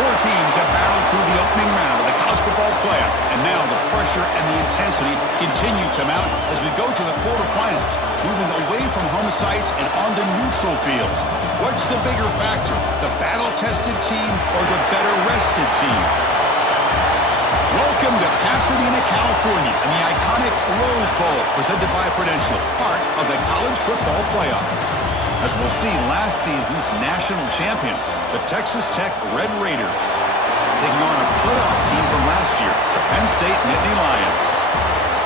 Four teams have battled through the opening round of the college football playoff, and now the pressure and the intensity continue to mount as we go to the quarterfinals, moving away from home sites and onto neutral fields. What's the bigger factor, the battle-tested team or the better-rested team? Welcome to Pasadena, California, and the iconic Rose Bowl, presented by Prudential, part of the college football playoff. As we'll see, last season's national champions, the Texas Tech Red Raiders, taking on a playoff team from last year, the Penn State Nittany Lions.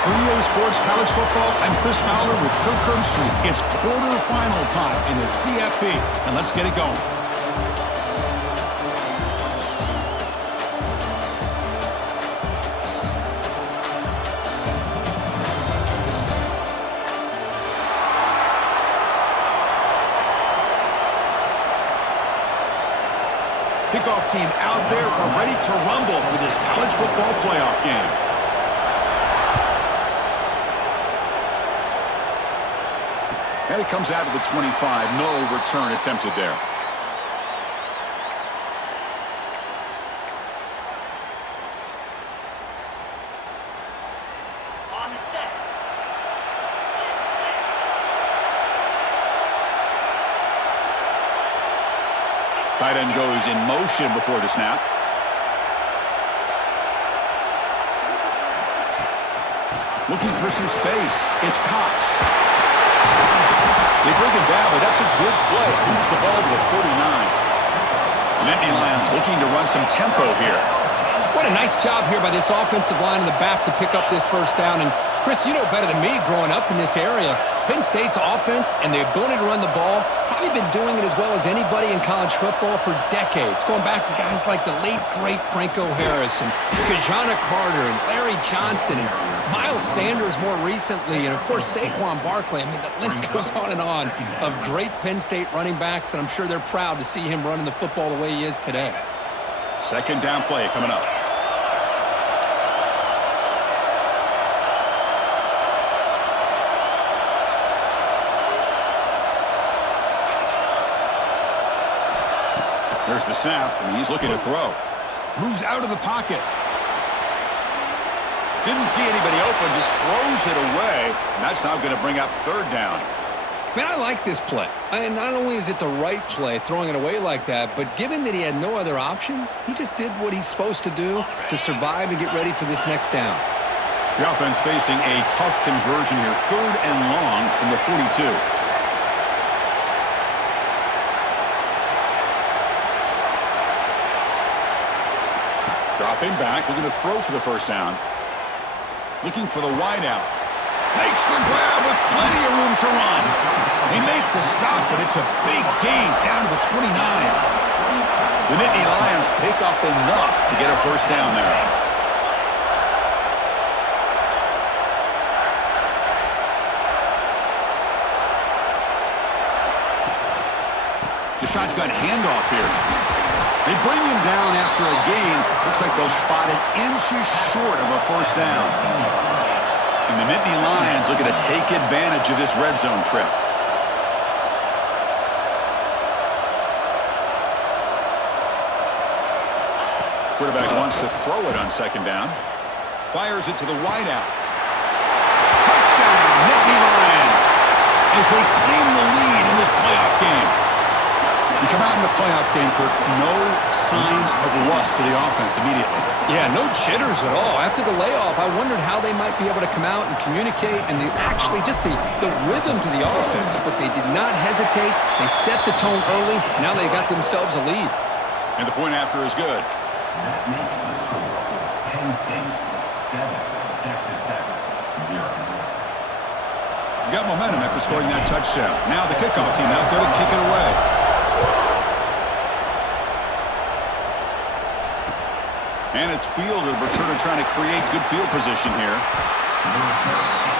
For EA Sports College Football, I'm Chris Fowler with Kirk Herbstreit. It's quarterfinal time in the CFP, and let's get it going. Kickoff team out there. We're ready to rumble for this college football playoff game. And it comes out of the 25. No return attempted there. Tight end goes in motion before the snap. Looking for some space. It's Cox. They bring it down, but that's a good play. Moves the ball to the 39. The Nittany Lions looking to run some tempo here. What a nice job here by this offensive line in the back to pick up this first down. And Chris, you know better than me growing up in this area, Penn State's offense and the ability to run the ball, probably been doing it as well as anybody in college football for decades, going back to guys like the late, great Franco Harris and Kajana Carter and Larry Johnson and Miles Sanders more recently, and, of course, Saquon Barkley. I mean, the list goes on of great Penn State running backs, and I'm sure they're proud to see him running the football the way he is today. Second down play coming up. There's the snap, and he's looking to throw. Moves out of the pocket. Didn't see anybody open, just throws it away. And that's now going to bring up third down. Man, I like this play. And not only is it the right play, throwing it away like that, but given that he had no other option, he just did what he's supposed to do to survive and get ready for this next down. The offense facing a tough conversion here. Third and long from the 42. Dropping back, looking to throw for the first down. Looking for the wideout. Makes the grab with plenty of room to run. They make the stop, but it's a big gain down to the 29. The Nittany Lions pick up enough to get a first down there. The shotgun handoff here. They bring him down after a gain. Looks like they'll spot it inches short of a first down. And the Nittany Lions looking to take advantage of this red zone trip. Quarterback wants to throw it on second down. Fires it to the wideout. Touchdown, Nittany Lions, as they claim the lead in this playoff game. You come out in the playoff game, Kirk, no signs of rust for the offense immediately. Yeah, no jitters at all. After the layoff, I wondered how they might be able to come out and communicate and actually just the rhythm to the offense. But they did not hesitate. They set the tone early. Now they got themselves a lead. And the point after is good. That makes the score Penn State 7, Texas Tech 0. Got momentum after scoring that touchdown. Now the kickoff team out there to kick it away. And it's fielded. Returner trying to create good field position here. The return is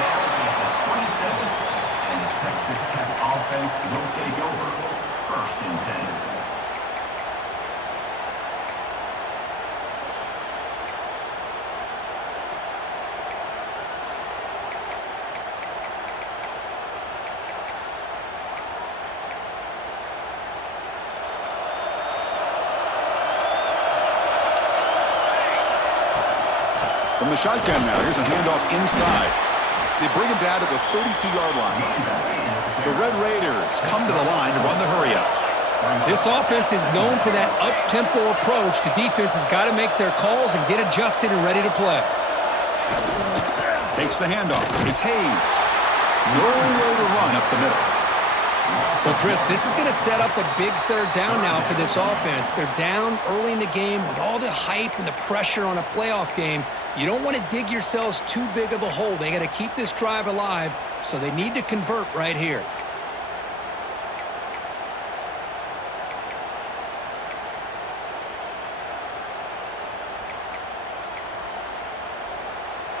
down at the 27, and the Texas Tech offense will take over. First and 10. From the shotgun now, here's a handoff inside. They bring him down to the 32-yard line. The Red Raiders come to the line to run the hurry-up. This offense is known for that up-tempo approach. The defense has got to make their calls and get adjusted and ready to play. Takes the handoff. It's Hayes. Nowhere to run up the middle. Well, Chris, this is going to set up a big third down now for this offense. They're down early in the game with all the hype and the pressure on a playoff game. You don't want to dig yourselves too big of a hole. They got to keep this drive alive, so they need to convert right here.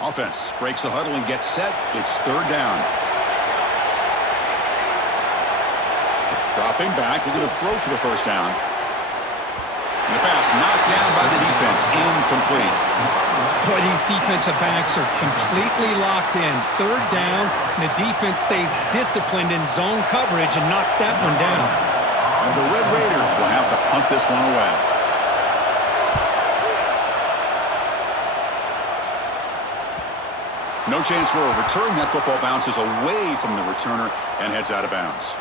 Offense breaks the huddle and gets set. It's third down. Dropping back, looking to throw for the first down. And the pass knocked down by the defense. Incomplete. Boy, these defensive backs are completely locked in. Third down, and the defense stays disciplined in zone coverage and knocks that one down. And the Red Raiders will have to punt this one away. No chance for a return. That football bounces away from the returner and heads out of bounds.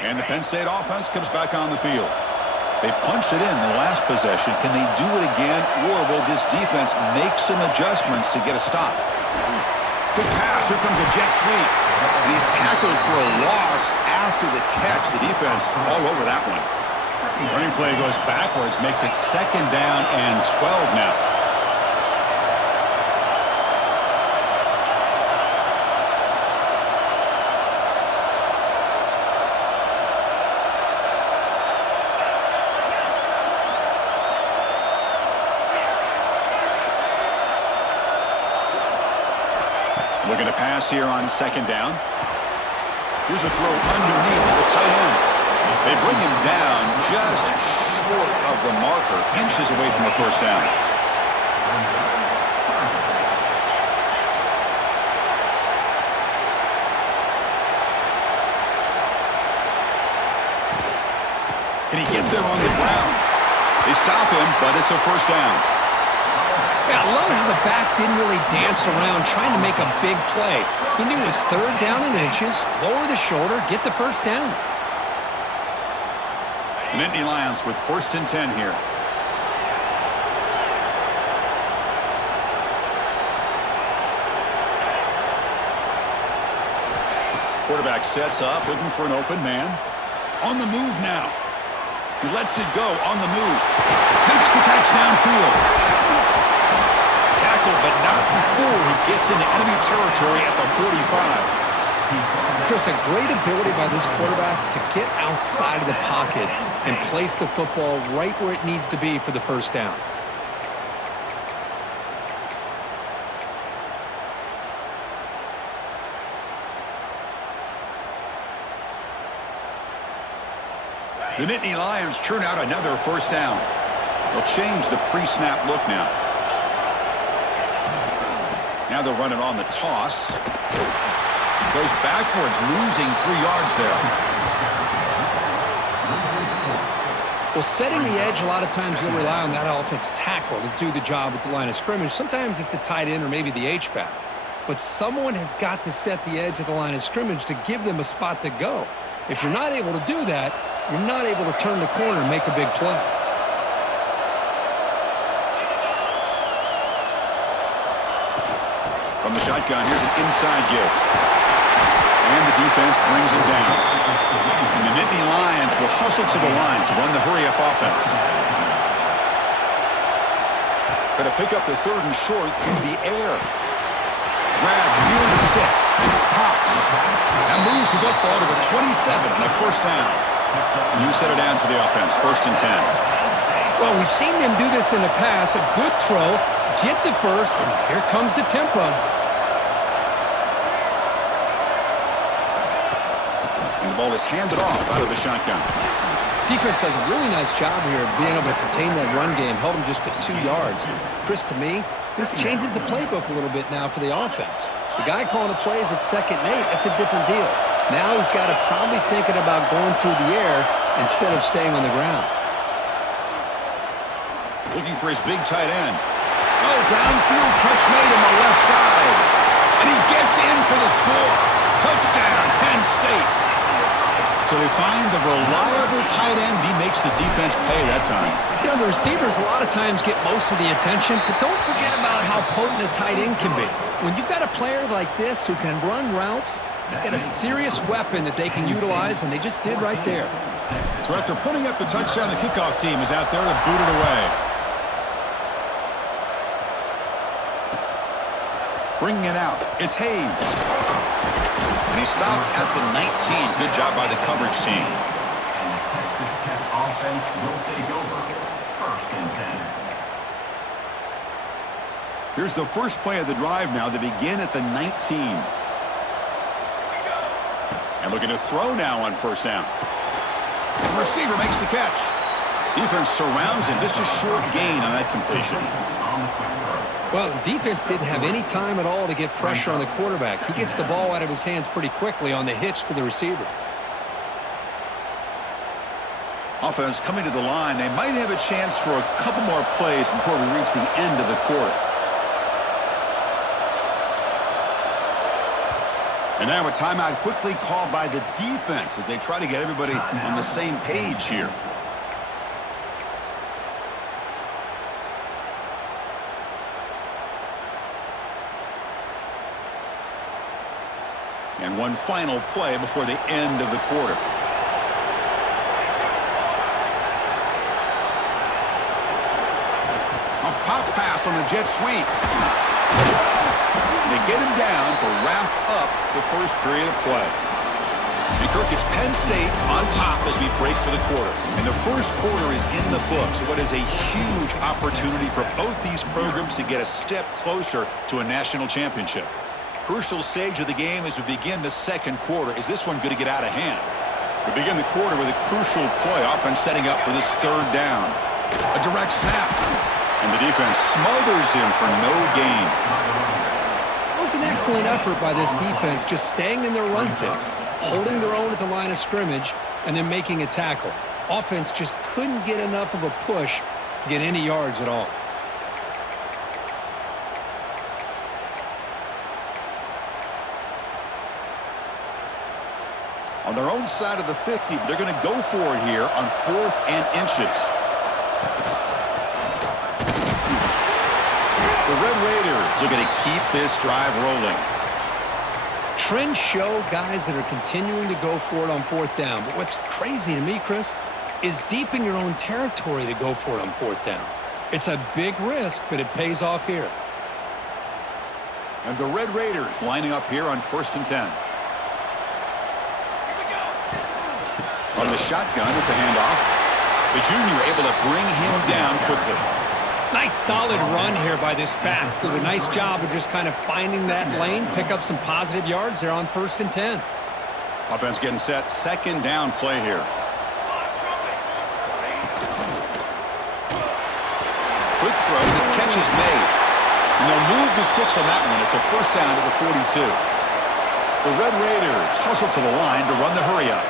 And the Penn State offense comes back on the field. They punched it in the last possession. Can they do it again, or will this defense make some adjustments to get a stop? Good pass. Here comes a jet sweep. And he's tackled for a loss after the catch. The defense all over that one. Running play goes backwards, makes it second down and 12 now. Looking to pass here on second down. Here's a throw underneath the tight end. They bring him down just short of the marker, inches away from the first down. Can he get there on the ground? They stop him, but it's a first down. Yeah, I love how the back didn't really dance around trying to make a big play. He knew it's third down in inches, lower the shoulder, get the first down. The Nittany Lions with first and 10 here. Quarterback sets up, looking for an open man. On the move now. He lets it go on the move. Makes the catch downfield. Tackled, but not before he gets into enemy territory at the 45. Chris, a great ability by this quarterback to get outside of the pocket and place the football right where it needs to be for the first down. The Nittany Lions churn out another first down. They'll change the pre-snap look now. Now they'll run it on the toss. Goes backwards, losing 3 yards there. Well, setting the edge, a lot of times you'll rely on that offensive tackle to do the job at the line of scrimmage. Sometimes it's a tight end or maybe the H-back. But someone has got to set the edge of the line of scrimmage to give them a spot to go. If you're not able to do that, you're not able to turn the corner and make a big play. From the shotgun, here's an inside give. And the defense brings him down. And the Nittany Lions will hustle to the line to run the hurry-up offense. Going to pick up the third and short through the air. Grab near the sticks. It's Cox. That moves the football to the 27 and a first down. New set of downs for the offense, first and 10. Well, we've seen them do this in the past. A good throw, get the first, and here comes the tempo. And the ball is handed off out of the shotgun. Defense does a really nice job here of being able to contain that run game, held them just at 2 yards. Chris, to me, This changes the playbook a little bit now for the offense. The guy calling the plays at 2nd and 8, that's a different deal. Now he's got to probably thinking about going through the air instead of staying on the ground. Looking for his big tight end. Oh, downfield catch made on the left side. And he gets in for the score. Touchdown, Penn State. So they find the reliable tight end, and he makes the defense pay that time. You know, the receivers a lot of times get most of the attention, but don't forget about how potent a tight end can be. When you've got a player like this who can run routes, you've got a serious weapon that they can utilize, and they just did right there. So after putting up the touchdown, the kickoff team is out there to boot it away. Bringing it out, it's Hayes. And he stopped at the 19. Good job by the coverage team. And the Texas Tech offense will take over. 1st and 10. Here's the first play of the drive now. They begin at the 19. And looking to throw now on 1st down. The receiver makes the catch. Defense surrounds him. Just a short gain on that completion. On the quick throw. Well, the defense didn't have any time at all to get pressure on the quarterback. He gets the ball out of his hands pretty quickly on the hitch to the receiver. Offense coming to the line. They might have a chance for a couple more plays before we reach the end of the quarter. And now a timeout quickly called by the defense as they try to get everybody on the same page here. And one final play before the end of the quarter. A pop pass on the jet sweep. They get him down to wrap up the first period of play. And Kirk, it's Penn State on top as we break for the quarter. And the first quarter is in the books. What is a huge opportunity for both these programs to get a step closer to a national championship. Crucial stage of the game as we begin the second quarter. Is this one going to get out of hand? We begin the quarter with a crucial play. Offense setting up for this 3rd down. A direct snap. And the defense smothers him for no gain. It was an excellent effort by this defense, just staying in their run fix, holding their own at the line of scrimmage, and then making a tackle. Offense just couldn't get enough of a push to get any yards at all. On their own side of the 50, but they're going to go for it here on 4th and inches. The Red Raiders are going to keep this drive rolling. Trends show guys that are continuing to go for it on 4th down. But what's crazy to me, Chris, is deep in your own territory to go for it on 4th down. It's a big risk, but it pays off here. And the Red Raiders lining up here on 1st and 10. On the shotgun, it's a handoff. The junior able to bring him down quickly. Nice solid run here by this back. Did a nice job of just kind of finding that lane, pick up some positive yards there on 1st and 10. Offense getting set. 2nd down play here. Quick throw. The catch is made. And they'll move the 6 on that one. It's a 1st down to the 42. The Red Raiders hustle to the line to run the hurry up.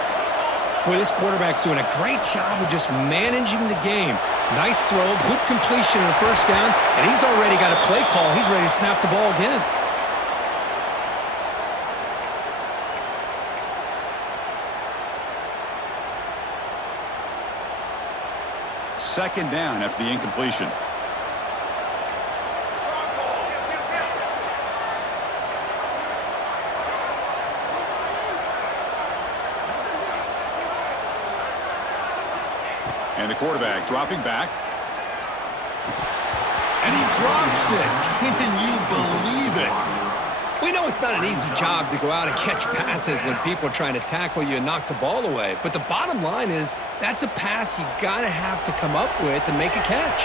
Boy, this quarterback's doing a great job of just managing the game. Nice throw, good completion on the 1st down, and he's already got a play call. He's ready to snap the ball again. Second down after the incompletion. And the quarterback dropping back. And he drops it. Can you believe it? We know it's not an easy job to go out and catch passes when people are trying to tackle you and knock the ball away. But the bottom line is that's a pass you got to have to come up with and make a catch.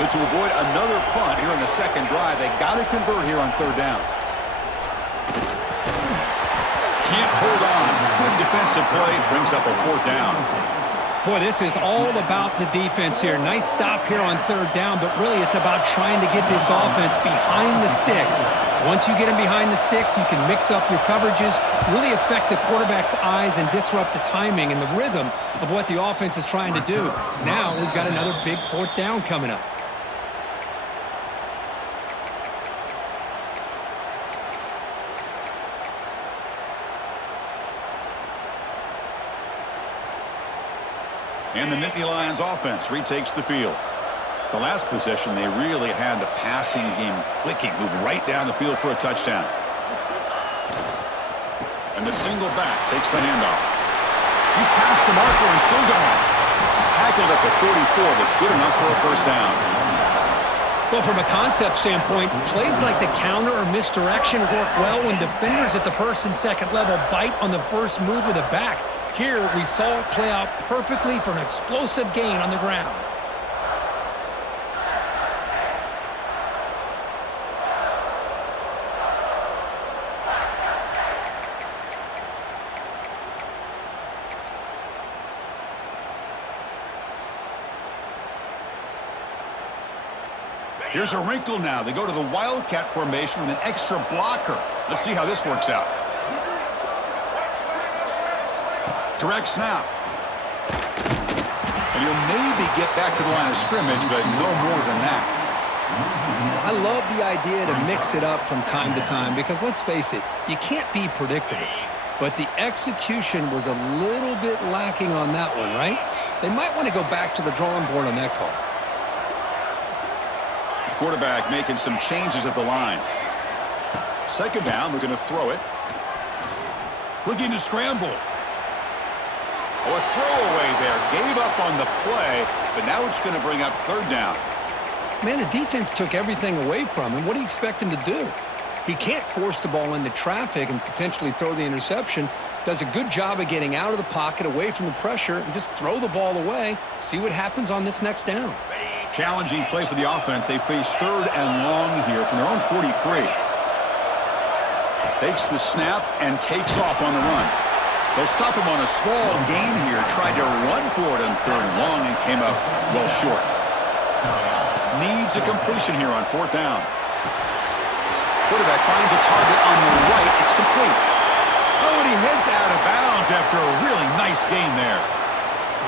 So to avoid another punt here in the second drive, they got to convert here on 3rd down. Can't hold on. Good defensive play. Brings up a 4th down. Boy, this is all about the defense here. Nice stop here on third down, but really it's about trying to get this offense behind the sticks. Once you get them behind the sticks, you can mix up your coverages, really affect the quarterback's eyes and disrupt the timing and the rhythm of what the offense is trying to do. Now we've got another big fourth down coming up. And the Nittany Lions offense retakes the field. The last possession, they really had the passing game clicking, move right down the field for a touchdown. And the single back takes the handoff. He's past the marker and still going. Tackled at the 44, but good enough for a first down. Well, from a concept standpoint, plays like the counter or misdirection work well when defenders at the first and second level bite on the first move of the back. Here, we saw it play out perfectly for an explosive gain on the ground. Here's a wrinkle now. They go to the Wildcat formation with an extra blocker. Let's see how this works out. Direct snap. And he'll maybe get back to the line of scrimmage, but no more than that. I love the idea to mix it up from time to time because, let's face it, you can't be predictable. But the execution was a little bit lacking on that one, right? They might want to go back to the drawing board on that call. Quarterback making some changes at the line. Second down, we're going to throw it. Looking to scramble. Oh, a throwaway there. Gave up on the play, but now it's going to bring up third down. Man, the defense took everything away from him. What do you expect him to do? He can't force the ball into traffic and potentially throw the interception. Does a good job of getting out of the pocket, away from the pressure, and just throw the ball away. See what happens on this next down. Challenging play for the offense. They face third and long here from their own 43. Takes the snap and takes off on the run. They'll stop him on a small gain here. Tried to run for it on third and long and came up well short. Needs a completion here on fourth down. Quarterback finds a target on the right. It's complete. Oh, and he heads out of bounds after a really nice gain there.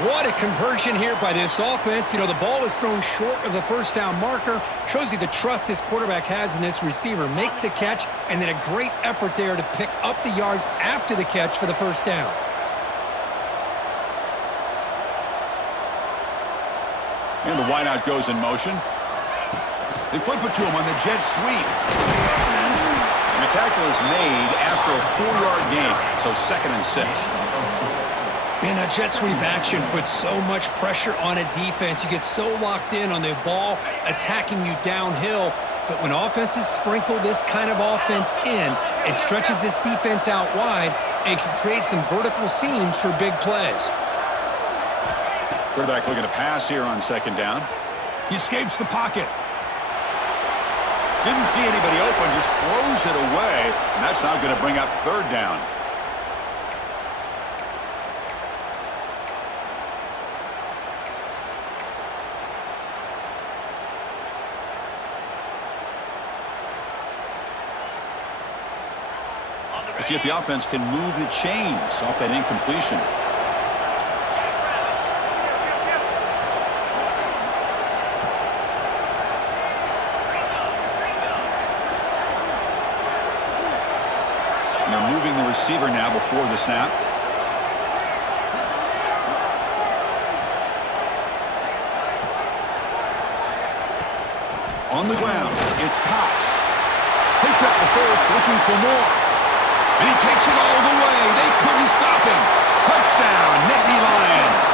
What a conversion here by this offense. You know, the ball is thrown short of the first down marker. Shows you the trust this quarterback has in this receiver. Makes the catch, and then a great effort there to pick up the yards after the catch for the first down. And the wideout goes in motion. They flip it to him on the jet sweep. And the tackle is made after a 4-yard gain, so 2nd and 6. Man, that jet sweep action puts so much pressure on a defense. You get so locked in on the ball attacking you downhill. But when offenses sprinkle this kind of offense in, it stretches this defense out wide and can create some vertical seams for big plays. Quarterback looking to pass here on second down. He escapes the pocket. Didn't see anybody open, just throws it away. And that's now going to bring up third down. Let's see if the offense can move the chains off that incompletion. And they're moving the receiver now before the snap. On the ground, it's Cox. Picks up the first, looking for more. And he takes it all the way. They couldn't stop him. Touchdown, Nittany Lions.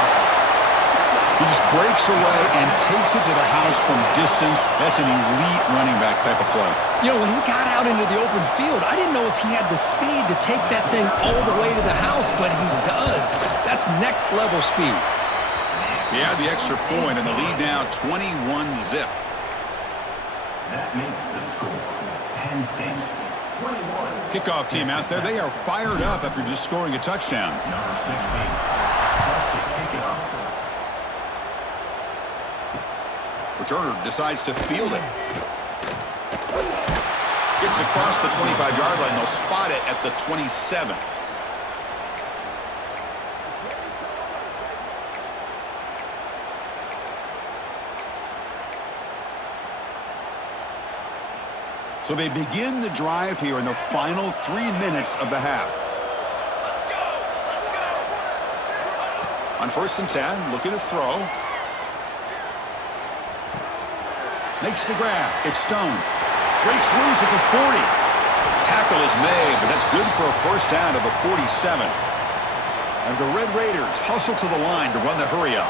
He just breaks away and takes it to the house from distance. That's an elite running back type of play. You know, when he got out into the open field, I didn't know if he had the speed to take that thing all the way to the house, but he does. That's next level speed. He had the extra point, and the lead now 21-zip. That makes the score. Penn State 21. Kickoff team out there. They are fired up after just scoring a touchdown. Number 16, set to kick it off. Returner decides to field it. Gets across the 25-yard line. They'll spot it at the 27. So they begin the drive here in the final 3 minutes of the half. On 1st and 10, looking to throw. Makes the grab. It's Stone. Breaks loose at the 40. Tackle is made, but that's good for a first down to the 47. And the Red Raiders hustle to the line to run the hurry-up.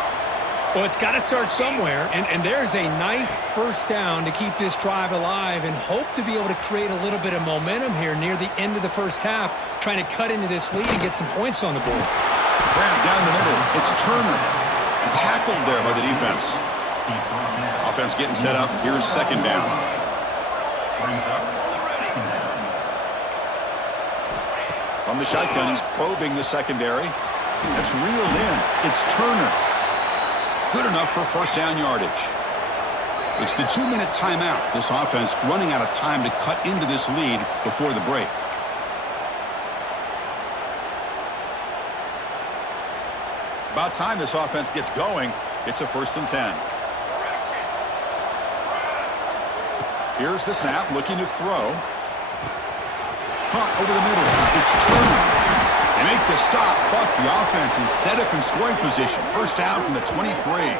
Well, it's got to start somewhere, and there's a nice first down to keep this drive alive and hope to be able to create a little bit of momentum here near the end of the first half, trying to cut into this lead and get some points on the board. Grab down the middle. It's Turner. And tackled there by the defense. Offense getting set up. Here's second down. From the shotgun, he's probing the secondary. That's reeled in. It's Turner. Good enough for first down yardage. It's the 2-minute timeout. This offense running out of time to cut into this lead before the break. About time this offense gets going. It's a 1st and 10. Here's the snap, looking to throw. Caught over the middle. It's Turner. They make the stop, but the offense is set up in scoring position. First down from the 23.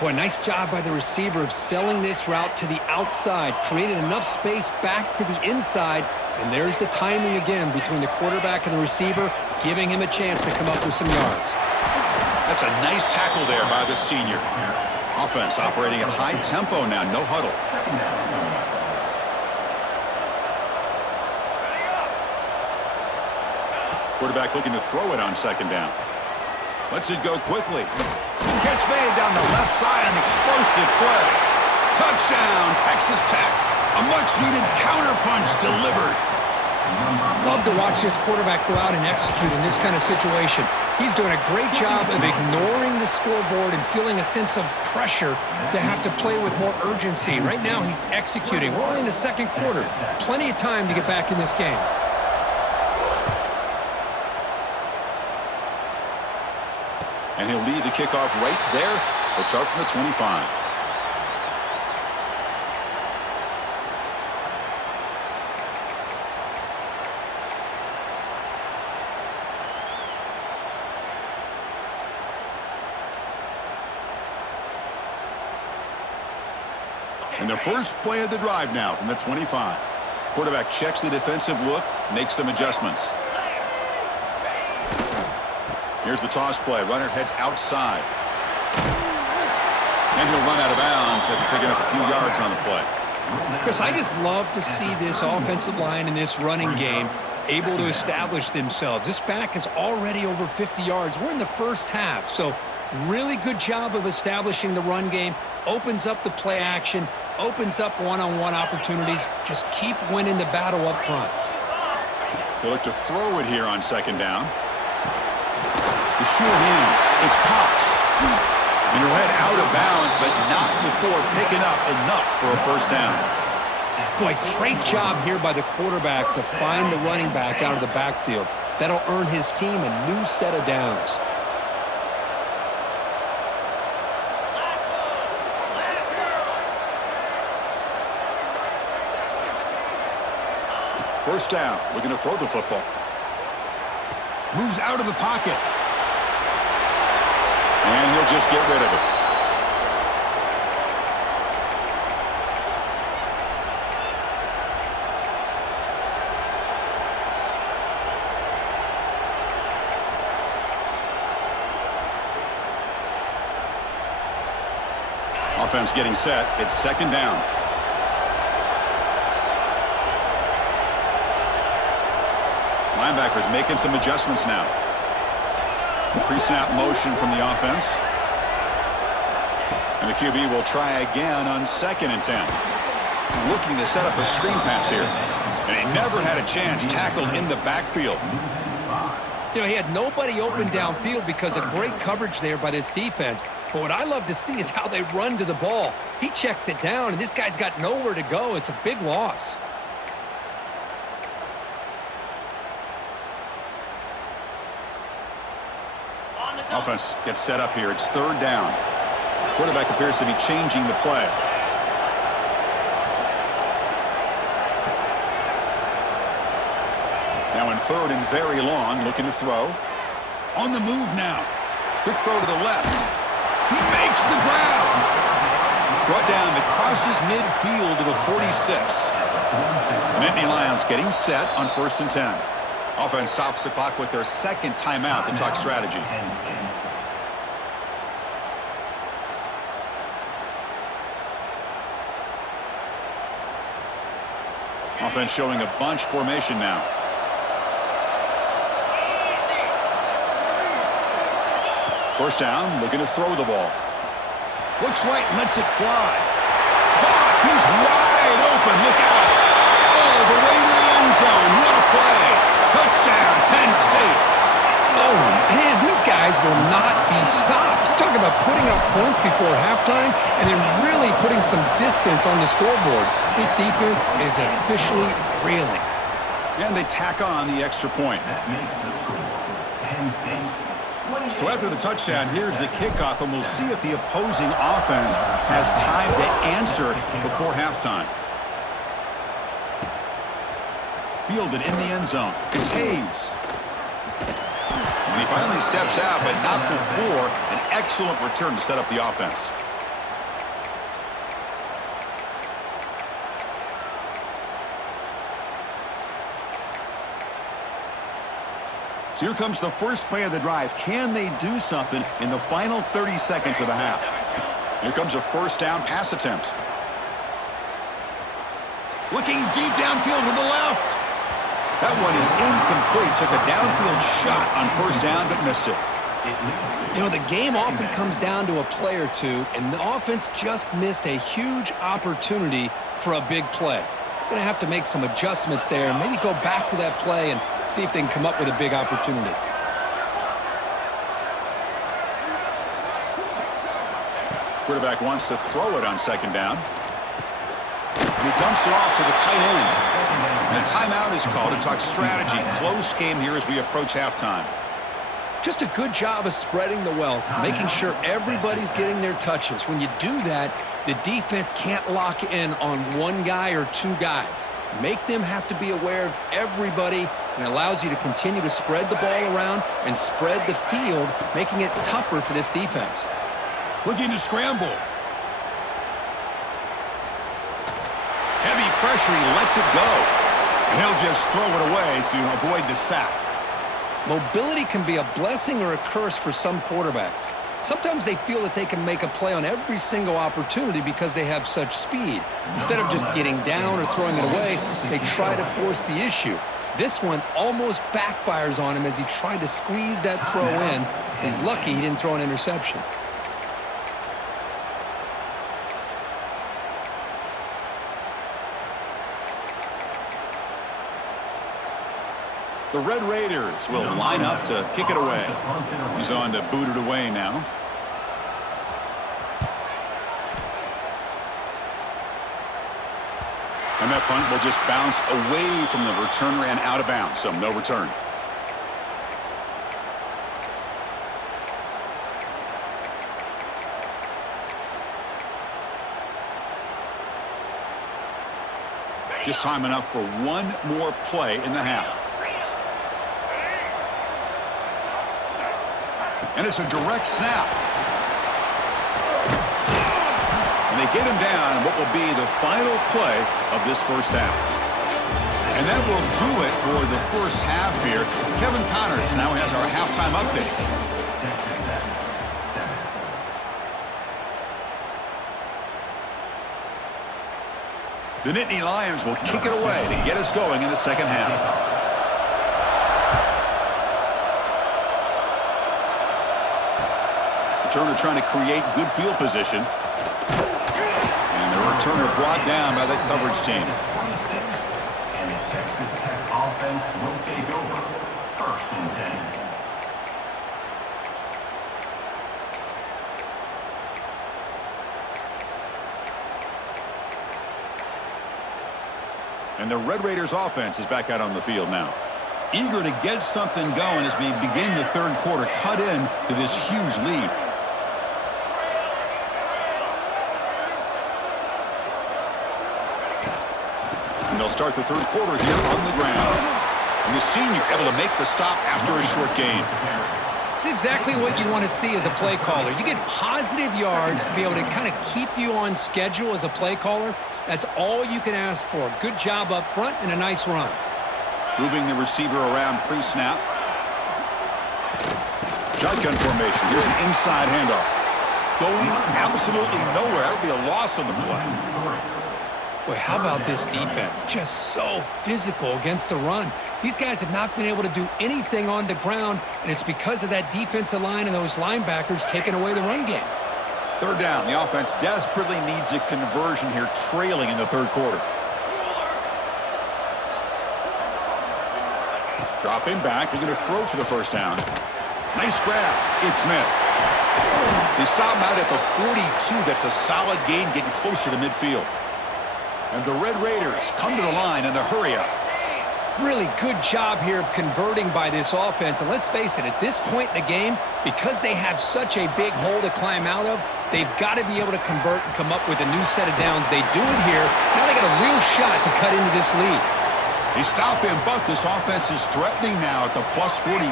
Boy, nice job by the receiver of selling this route to the outside. Created enough space back to the inside. And there's the timing again between the quarterback and the receiver, giving him a chance to come up with some yards. That's a nice tackle there by the senior. Offense operating at high tempo now, no huddle. Quarterback looking to throw it on second down. Lets it go quickly. Catch made down the left side, an explosive play. Touchdown, Texas Tech. A much-needed counterpunch delivered. Love to watch this quarterback go out and execute in this kind of situation. He's doing a great job of ignoring the scoreboard and feeling a sense of pressure to have to play with more urgency. Right now, he's executing. We're only in the second quarter. Plenty of time to get back in this game. And he'll lead the kickoff right there. They'll start from the 25. And the first play of the drive now from the 25. Quarterback checks the defensive look, makes some adjustments. Here's the toss play. Runner heads outside. And he'll run out of bounds after picking up a few yards on the play. Chris, I just love to see this offensive line in this running game able to establish themselves. This back is already over 50 yards. We're in the first half, so really good job of establishing the run game. Opens up the play action, opens up one-on-one opportunities. Just keep winning the battle up front. They look to throw it here on second down. The short hands. It's Potts. And he'll head out of bounds, but not before picking up enough for a first down. Boy, great job here by the quarterback to find the running back out of the backfield. That'll earn his team a new set of downs. First down, looking to throw the football. Moves out of the pocket. And he'll just get rid of it. Offense getting set. It's second down. Linebackers making some adjustments now. Pre-snap motion from the offense. And the QB will try again on second and 10. Looking to set up a screen pass here. And he never had a chance, tackled in the backfield. You know, he had nobody open downfield because of great coverage there by this defense. But what I love to see is how they run to the ball. He checks it down, and this guy's got nowhere to go. It's a big loss. Offense gets set up here. It's third down. Quarterback appears to be changing the play. Now in third and very long, looking to throw. On the move now. Quick throw to the left. He makes the grab. Brought down that crosses midfield to the 46. The Nittany Lions getting set on 1st and 10. Offense stops the clock with their second timeout to talk strategy. Offense showing a bunch formation now. First down, looking to throw the ball. Looks right, lets it fly. Caught! He's wide open, look out! All the way to the end zone, what a play! Touchdown, Penn State! Oh, man, these guys will not be stopped. Talking about putting up points before halftime and then really putting some distance on the scoreboard. This defense is officially reeling. And they tack on the extra point. That makes the score. Penn State. So after the touchdown, here's the kickoff, and we'll see if the opposing offense has time to answer before halftime. Fielded in the end zone. It's Hayes. And he finally steps out, but not before an excellent return to set up the offense. So here comes the first play of the drive. Can they do something in the final 30 seconds of the half? Here comes a first down pass attempt. Looking deep downfield with the left. That one is incomplete. Took a downfield shot on first down, but missed it. You know, the game often comes down to a play or two, and the offense just missed a huge opportunity for a big play. Going to have to make some adjustments there and maybe go back to that play and see if they can come up with a big opportunity. Quarterback wants to throw it on second down. And he dumps it off to the tight end. And a timeout is called to talk strategy. Close game here as we approach halftime. Just a good job of spreading the wealth, making sure everybody's getting their touches. When you do that, the defense can't lock in on one guy or two guys. Make them have to be aware of everybody, and allows you to continue to spread the ball around and spread the field, making it tougher for this defense. Looking to scramble. Heavy pressure, he lets it go. And he'll just throw it away to avoid the sack. Mobility can be a blessing or a curse for some quarterbacks. Sometimes they feel that they can make a play on every single opportunity because they have such speed. Instead of just getting down or throwing it away, they try to force the issue. This one almost backfires on him as he tried to squeeze that throw in. He's lucky he didn't throw an interception. The Red Raiders will line up to kick it away. He's on to boot it away now. And that punt will just bounce away from the returner and out of bounds, so no return. Just time enough for one more play in the half. And it's a direct snap. And they get him down in what will be the final play of this first half. And that will do it for the first half here. Kevin Connors now has our halftime update. The Nittany Lions will kick it away to get us going in the second half. Returner trying to create good field position. And the returner brought down by that coverage team. And the Texas Tech offense will take over. 1st and 10. And the Red Raiders offense is back out on the field now. Eager to get something going as we begin the third quarter, cut in to this huge lead. And they'll start the third quarter here on the ground. And the senior able to make the stop after a short gain. It's exactly what you want to see as a play caller. You get positive yards to be able to kind of keep you on schedule as a play caller. That's all you can ask for. Good job up front and a nice run. Moving the receiver around pre-snap. Shotgun formation. Here's an inside handoff. Going absolutely nowhere. That'll be a loss on the play. Boy, how about this defense? Just so physical against the run. These guys have not been able to do anything on the ground, and it's because of that defensive line and those linebackers taking away the run game. Third down. The offense desperately needs a conversion here, trailing in the third quarter. Dropping back. They're going to throw for the first down. Nice grab. It's Smith. They stop him out at the 42. That's a solid gain, getting closer to midfield. And the Red Raiders come to the line in the hurry-up. Really good job here of converting by this offense. And let's face it, at this point in the game, because they have such a big hole to climb out of, they've got to be able to convert and come up with a new set of downs. They do it here. Now they got a real shot to cut into this lead. They stop him, but this offense is threatening now at the plus 43.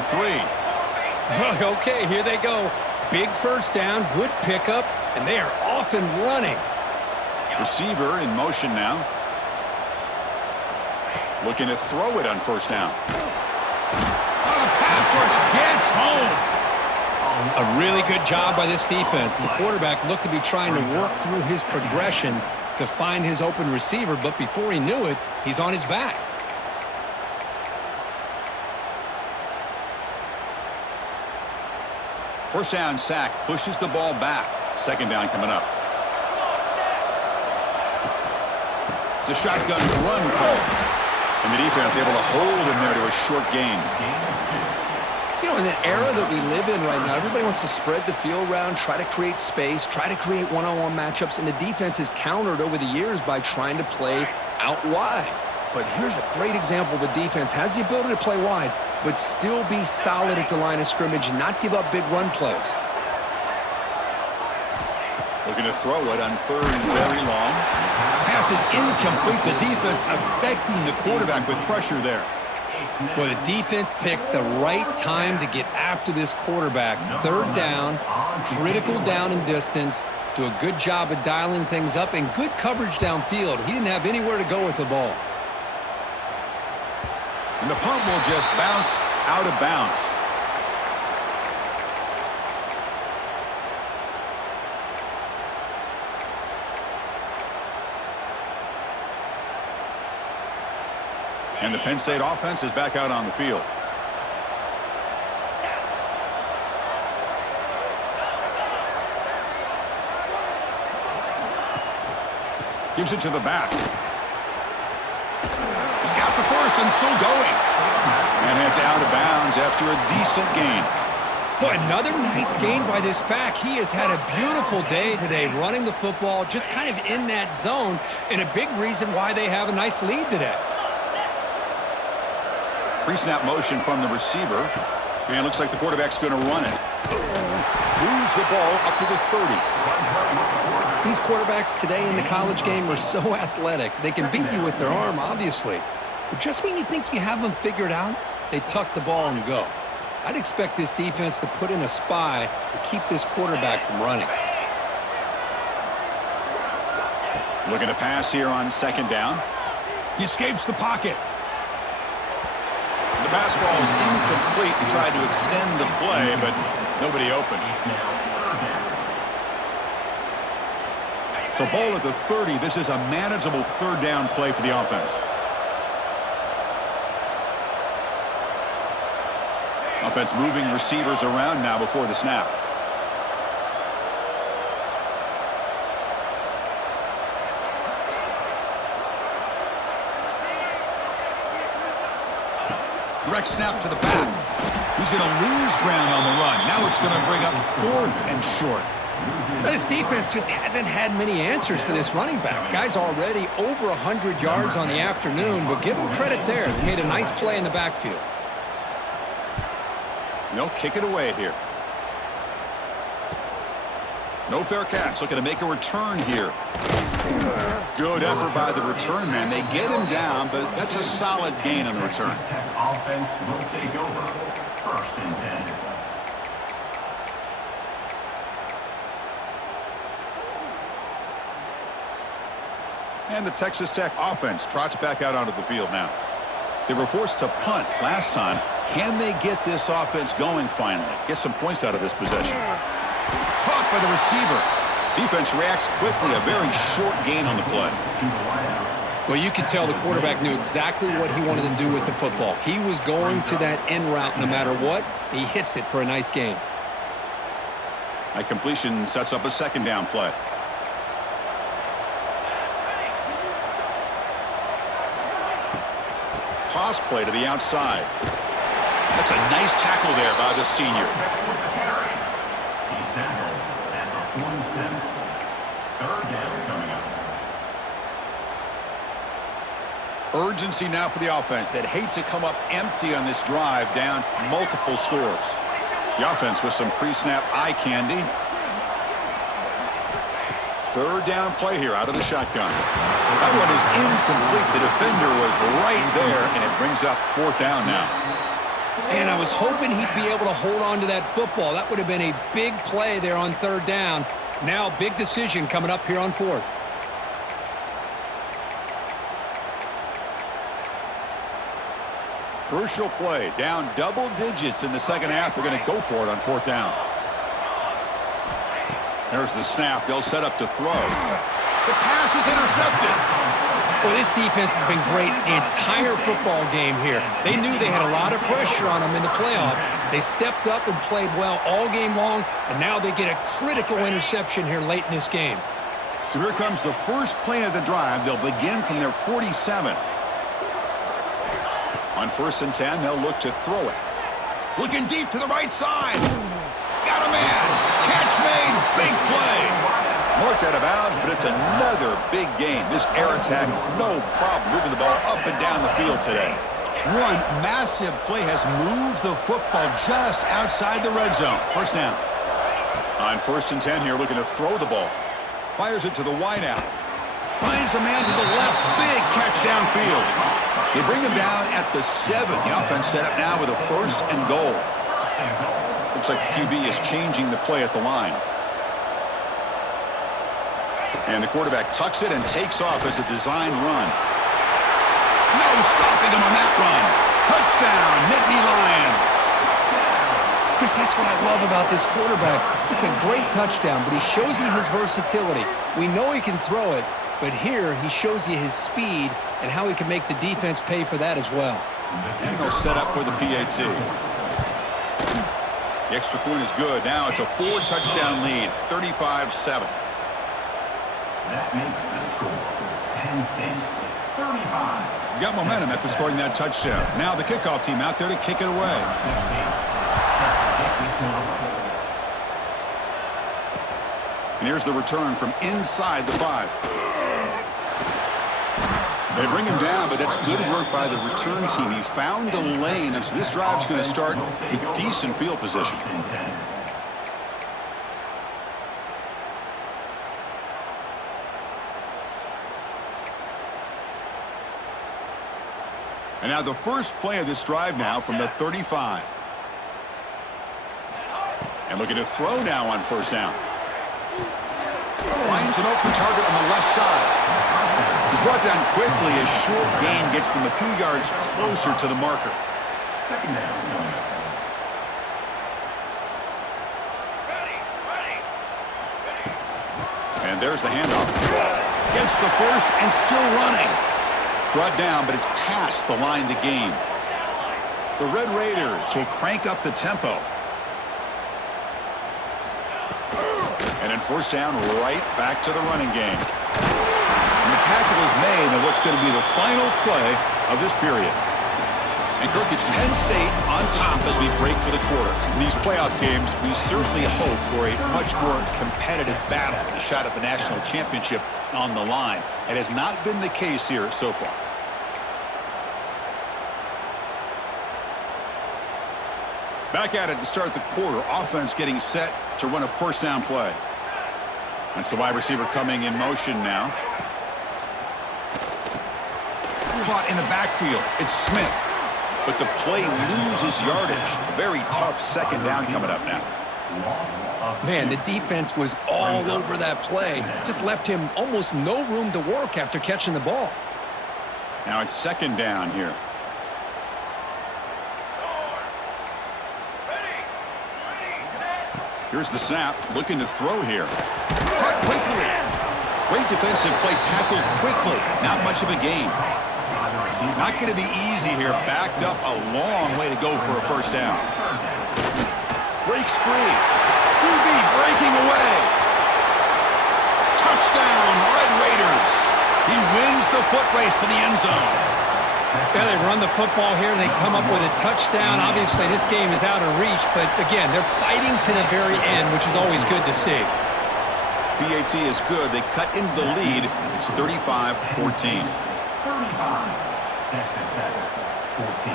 Okay, here they go. Big first down, good pickup, and they are off and running. Receiver in motion now. Looking to throw it on first down. Oh, the pass rush gets home. A really good job by this defense. The quarterback looked to be trying to work through his progressions to find his open receiver, but before he knew it, he's on his back. First down sack pushes the ball back. Second down coming up. It's a shotgun run call. And the defense able to hold him there to a short gain. You know, in the era that we live in right now, everybody wants to spread the field around, try to create space, try to create one-on-one matchups, and the defense is countered over the years by trying to play out wide. But here's a great example. The defense has the ability to play wide, but still be solid at the line of scrimmage and not give up big run plays. Looking to throw it on third and very long. Pass is incomplete. The defense affecting the quarterback with pressure there. Well, the defense picks the right time to get after this quarterback. Third down, critical down and distance. Do a good job of dialing things up and good coverage downfield. He didn't have anywhere to go with the ball. And the punt will just bounce out of bounds. And the Penn State offense is back out on the field. Gives it to the back. He's got the first and still going. And it's out of bounds after a decent gain. Boy, another nice gain by this back. He has had a beautiful day today running the football, just kind of in that zone, and a big reason why they have a nice lead today. Pre-snap motion from the receiver. And it looks like the quarterback's going to run it. Moves the ball up to the 30. These quarterbacks today in the college game are so athletic. They can beat you with their arm, obviously. But just when you think you have them figured out, they tuck the ball and go. I'd expect this defense to put in a spy to keep this quarterback from running. Looking to pass here on second down. He escapes the pocket. The pass ball is incomplete and tried to extend the play, but nobody open. So ball at the 30. This is a manageable third down play for the offense. Offense moving receivers around now before the snap. Direct snap to the back. He's going to lose ground on the run. Now it's going to bring up fourth and short. This defense just hasn't had many answers for this running back. Guy's already over 100 yards on the afternoon, but give him credit there. They made a nice play in the backfield. They'll kick it away here. No fair catch. Looking to make a return here. Good effort by the return man. They get him down, but that's a solid gain on the return. Tech offense will take over. 1st and 10. And the Texas Tech offense trots back out onto the field now. They were forced to punt last time. Can they get this offense going finally? Get some points out of this possession. Caught by the receiver. Defense reacts quickly. A very short gain on the play. Well, you could tell the quarterback knew exactly what he wanted to do with the football. He was going to that end route no matter what. He hits it for a nice gain. A completion sets up a 2nd down play. Toss play to the outside. That's a nice tackle there by the senior. He's tackled at the 47. 3rd down coming up. Urgency now for the offense. They'd hate to come up empty on this drive, down multiple scores. The offense with some pre-snap eye candy. 3rd down play here out of the shotgun. That one is incomplete. The defender was right there, and it brings up 4th down now. And I was hoping he'd be able to hold on to that football. That would have been a big play there on 3rd down. Now, big decision coming up here on 4th. Crucial play. Down double digits in the 2nd half. They're going to go for it on 4th down. There's the snap. They'll set up to throw. The pass is intercepted. Well, this defense has been great the entire football game here. They knew they had a lot of pressure on them in the playoff. They stepped up and played well all game long, and now they get a critical interception here late in this game. So here comes the first play of the drive. They'll begin from their 47. On 1st and 10, they'll look to throw it. Looking deep to the right side. Got a man. Catch made. Big play. Marked out of bounds, but it's another big gain. This air attack, no problem moving the ball up and down the field today. One massive play has moved the football just outside the red zone. 1st down. On 1st and 10 here, looking to throw the ball. Fires it to the wideout. Finds a man to the left. Big catch downfield. They bring him down at the 7. The offense set up now with a 1st and goal. Looks like the QB is changing the play at the line. And the quarterback tucks it and takes off as a design run. No stopping him on that run. Touchdown, Nittany Lions. Chris, that's what I love about this quarterback. It's a great touchdown, but he shows you his versatility. We know he can throw it, but here he shows you his speed and how he can make the defense pay for that as well. And they'll set up for the PAT. The extra point is good. Now it's a 4-touchdown lead, 35-7. That makes the score. Penn State 35. Got momentum after scoring that touchdown. Now the kickoff team out there to kick it away. And here's the return from inside the 5. They bring him down, but that's good work by the return team. He found a lane, and so this drive's going to start with decent field position. And now the first play of this drive now from the 35. And looking to throw now on 1st down. Finds an open target on the left side. He's brought down quickly. A short gain gets them a few yards closer to the marker. 2nd down. And there's the handoff. Gets the first and still running. Brought down, but it's past the line to gain. The Red Raiders will crank up the tempo. And in 1st down, right back to the running game. And the tackle is made on what's going to be the final play of this period. And Kirk, it's Penn State on top as we break for the quarter. In these playoff games, we certainly hope for a much more competitive battle, a shot at the national championship on the line. It has not been the case here so far. Back at it to start the quarter. Offense getting set to run a first down play. That's the wide receiver coming in motion now. Caught in the backfield. It's Smith. But the play loses yardage. Very tough second down coming up now. Man, the defense was all over that play. Just left him almost no room to work after catching the ball. Now it's second down here. Here's the snap. Looking to throw here. Cut quickly. Great defensive play. Tackled quickly. Not much of a gain. Not going to be easy here. Backed up a long way to go for a first down. Breaks free. QB breaking away. Touchdown, Red Raiders. He wins the foot race to the end zone. Yeah, they run the football here. They come up with a touchdown. Obviously, this game is out of reach, but again, they're fighting to the very end, which is always good to see. PAT is good. They cut into the lead. It's 35-14. 35. Texas Tech, 14.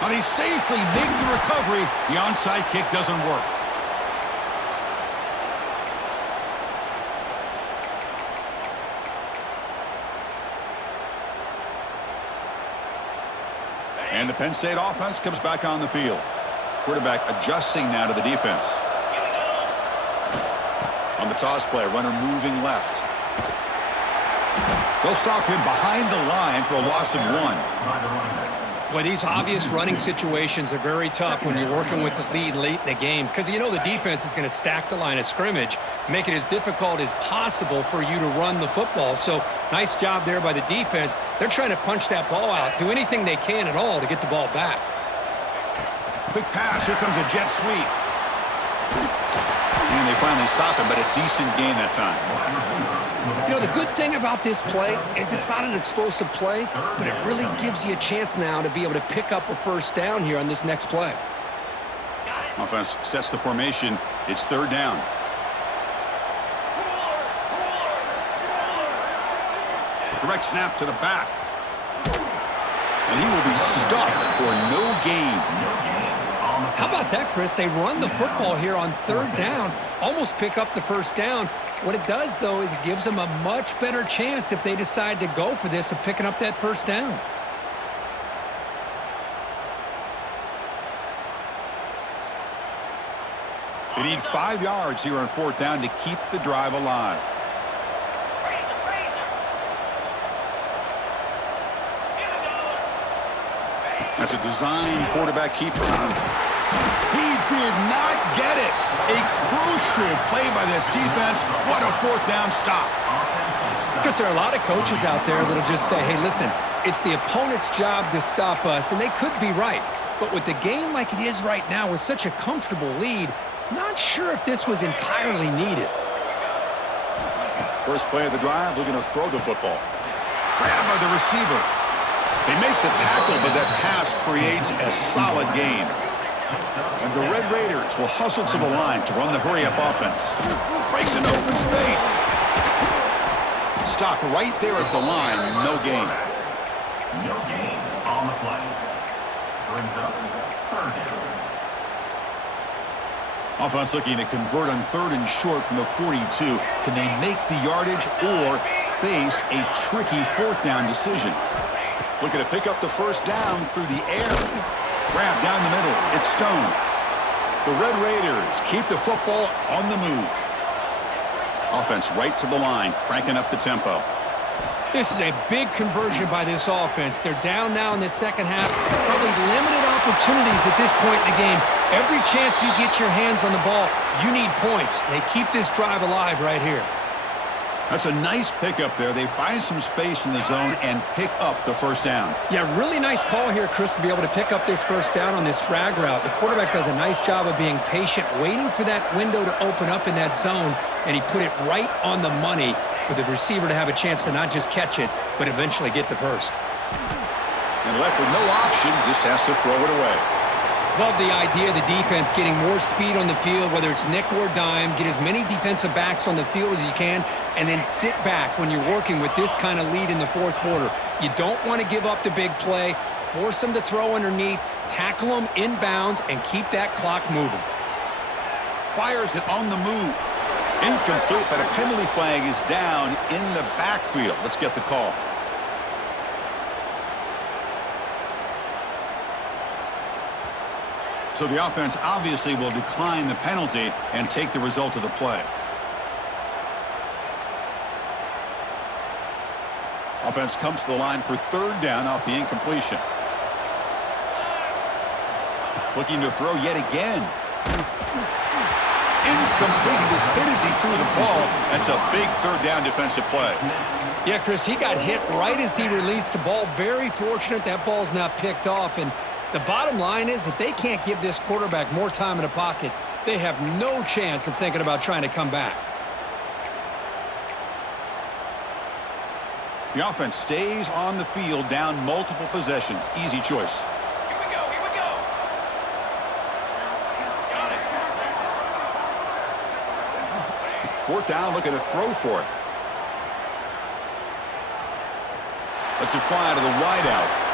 Now they safely make the recovery. The onside kick doesn't work. And the Penn State offense comes back on the field. Quarterback adjusting now to the defense. On the toss play, runner moving left. They'll stop him behind the line for a loss of 1. Boy, these obvious running situations are very tough when you're working with the lead late in the game because you know the defense is going to stack the line of scrimmage, make it as difficult as possible for you to run the football. So nice job there by the defense. They're trying to punch that ball out, do anything they can at all to get the ball back. Quick pass. Here comes a jet sweep. And they finally stop him, but a decent gain that time. You know, the good thing about this play is it's not an explosive play, but it really gives you a chance now to be able to pick up a first down here on this next play. Offense sets the formation. It's third down. Direct snap to the back. And he will be stuffed for no gain. How about that, Chris? They run the football here on third down, almost pick up the first down. What it does, though, is it gives them a much better chance if they decide to go for this of picking up that first down. They need 5 yards here on fourth down to keep the drive alive. That's a design quarterback keeper. He did not get it. A crucial play by this defense. What a fourth down stop. Because there are a lot of coaches out there that'll just say, hey, listen, it's the opponent's job to stop us, and they could be right. But with the game like it is right now with such a comfortable lead, not sure if this was entirely needed. First play of the drive, looking to throw the football. Grabbed by the receiver. They make the tackle, but that pass creates a solid gain. And the Red Raiders will hustle to the line to run the hurry-up offense. Breaks into open space. Stopped right there at the line. No gain. No gain on the play. Brings up third down. Offense looking to convert on third and short from the 42. Can they make the yardage or face a tricky fourth down decision? Looking to pick up the first down through the air. Grab down the middle. It's Stone. The Red Raiders keep the football on the move. Offense right to the line, cranking up the tempo. This is a big conversion by this offense. They're down now in the second half. Probably limited opportunities at this point in the game. Every chance you get your hands on the ball, you need points. They keep this drive alive right here. That's a nice pickup there. They find some space in the zone and pick up the first down. Yeah, really nice call here, Chris, to be able to pick up this first down on this drag route. The quarterback does a nice job of being patient, waiting for that window to open up in that zone, and he put it right on the money for the receiver to have a chance to not just catch it, but eventually get the first. And left with no option, just has to throw it away. Love the idea of the defense getting more speed on the field, whether it's nickel or dime, get as many defensive backs on the field as you can, and then sit back when you're working with this kind of lead in the fourth quarter. You don't want to give up the big play, force them to throw underneath, tackle them inbounds, and keep that clock moving. Fires it on the move. Incomplete, but a penalty flag is down in the backfield. Let's get the call. So the offense obviously will decline the penalty and take the result of the play. Offense comes to the line for third down off the incompletion. Looking to throw yet again. Incomplete. He was hit as he threw the ball. That's a big third down defensive play. Yeah, Chris, he got hit right as he released the ball. Very fortunate that ball's not picked off. And the bottom line is that they can't give this quarterback more time in the pocket. They have no chance of thinking about trying to come back. The offense stays on the field down multiple possessions. Easy choice. Here we go. Got it. Fourth down, looking to throw for it. Lets it fly to the wideout.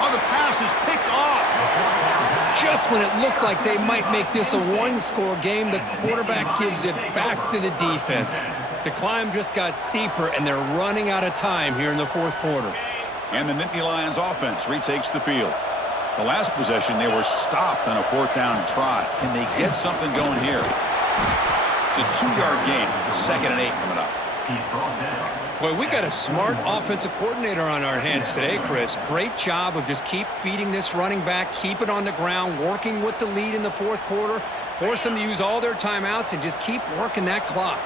Oh, the pass is picked off. Just when it looked like they might make this a one-score game, the quarterback gives it back to the defense. The climb just got steeper, and they're running out of time here in the fourth quarter. And the Nittany Lions offense retakes the field. The last possession, they were stopped on a fourth down try. Can they get something going here? It's a 2-yard gain. 2nd and 8 coming up. He's brought down. Boy, we got a smart offensive coordinator on our hands today, Chris. Great job of just keep feeding this running back, keep it on the ground, working with the lead in the fourth quarter, force them to use all their timeouts, and just keep working that clock.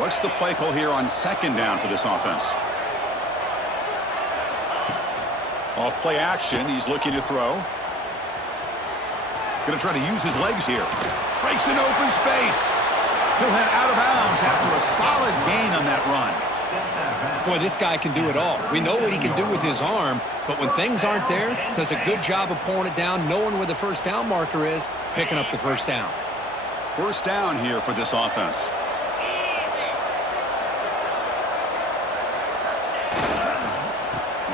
What's the play call here on 2nd down for this offense? Off play action, he's looking to throw. Going to try to use his legs here. Breaks an open space. He'll head out of bounds after a solid gain on that run. Boy, this guy can do it all. We know what he can do with his arm, but when things aren't there, does a good job of pulling it down, knowing where the first down marker is, picking up the first down. First down here for this offense.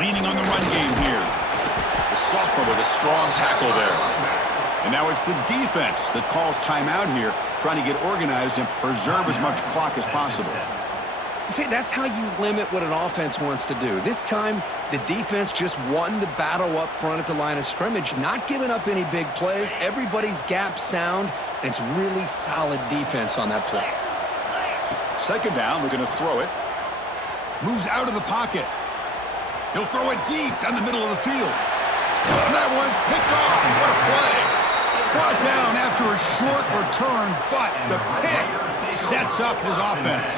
Leaning on the run game here. The sophomore with a strong tackle there. And now it's the defense that calls timeout here, trying to get organized and preserve as much clock as possible. See, that's how you limit what an offense wants to do. This time, the defense just won the battle up front at the line of scrimmage, not giving up any big plays. Everybody's gap sound, and it's really solid defense on that play. 2nd down, we're going to throw it. Moves out of the pocket. He'll throw it deep down the middle of the field. And that one's picked off. What a play. Brought down after a short return, but the pick sets up his offense.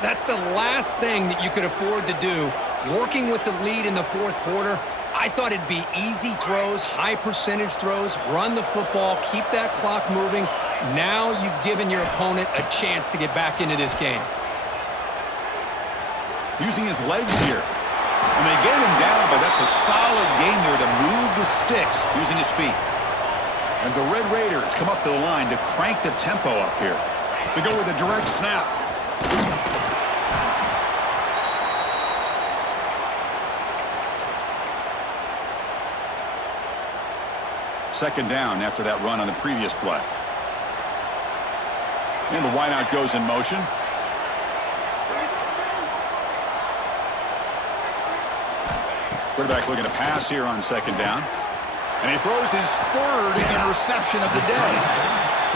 That's the last thing that you could afford to do. Working with the lead in the fourth quarter, I thought it'd be easy throws, high percentage throws, run the football, keep that clock moving. Now you've given your opponent a chance to get back into this game. Using his legs here. And they get him down, but that's a solid game there to move the sticks using his feet. And the Red Raiders come up to the line to crank the tempo up here. They go with a direct snap. Second down after that run on the previous play. And the wideout goes in motion. Quarterback looking to pass here on 2nd down. And he throws his 3rd interception of the day.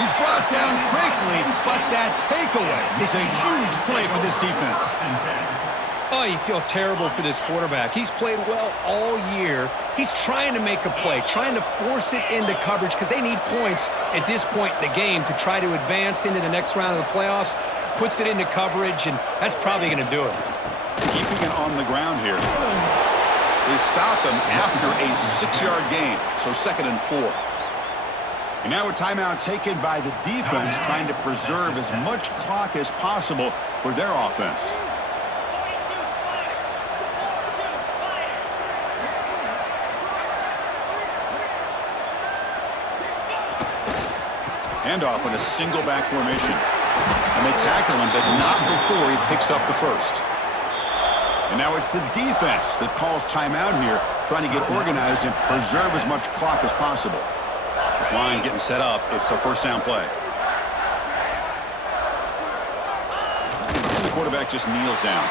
He's brought down quickly, but that takeaway is a huge play for this defense. Oh, you feel terrible for this quarterback. He's played well all year. He's trying to make a play, trying to force it into coverage because they need points at this point in the game to try to advance into the next round of the playoffs. puts it into coverage, and that's probably going to do it. Keeping it on the ground here. They stop him after a 6-yard gain, so 2nd and 4. And now a timeout taken by the defense, trying to preserve as much clock as possible for their offense. Handoff in a single back formation. And they tackle him, but not before he picks up the first. And now it's the defense that calls timeout here, trying to get organized and preserve as much clock as possible. This line getting set up. It's a first down play. And the quarterback just kneels down.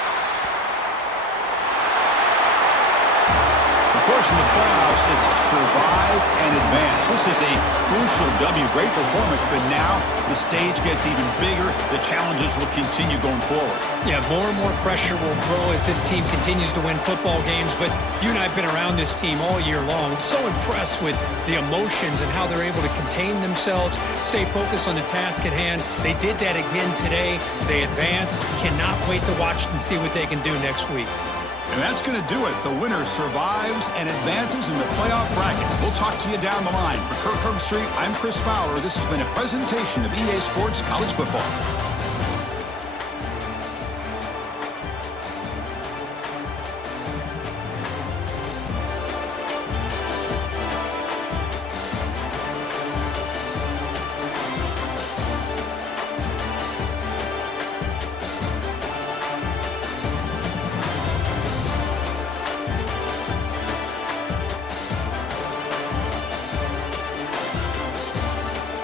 Of course, in the playoffs, it's survive and advance. This is a crucial W. Great performance, but now the stage gets even bigger. The challenges will continue going forward. Yeah, more and more pressure will grow as this team continues to win football games, but you and I have been around this team all year long. So impressed with the emotions and how they're able to contain themselves, stay focused on the task at hand. They did that again today. They advance. Cannot wait to watch and see what they can do next week. And that's going to do it. The winner survives and advances in the playoff bracket. We'll talk to you down the line. For Kirk Herbstreit, I'm Chris Fowler. This has been a presentation of EA Sports College Football.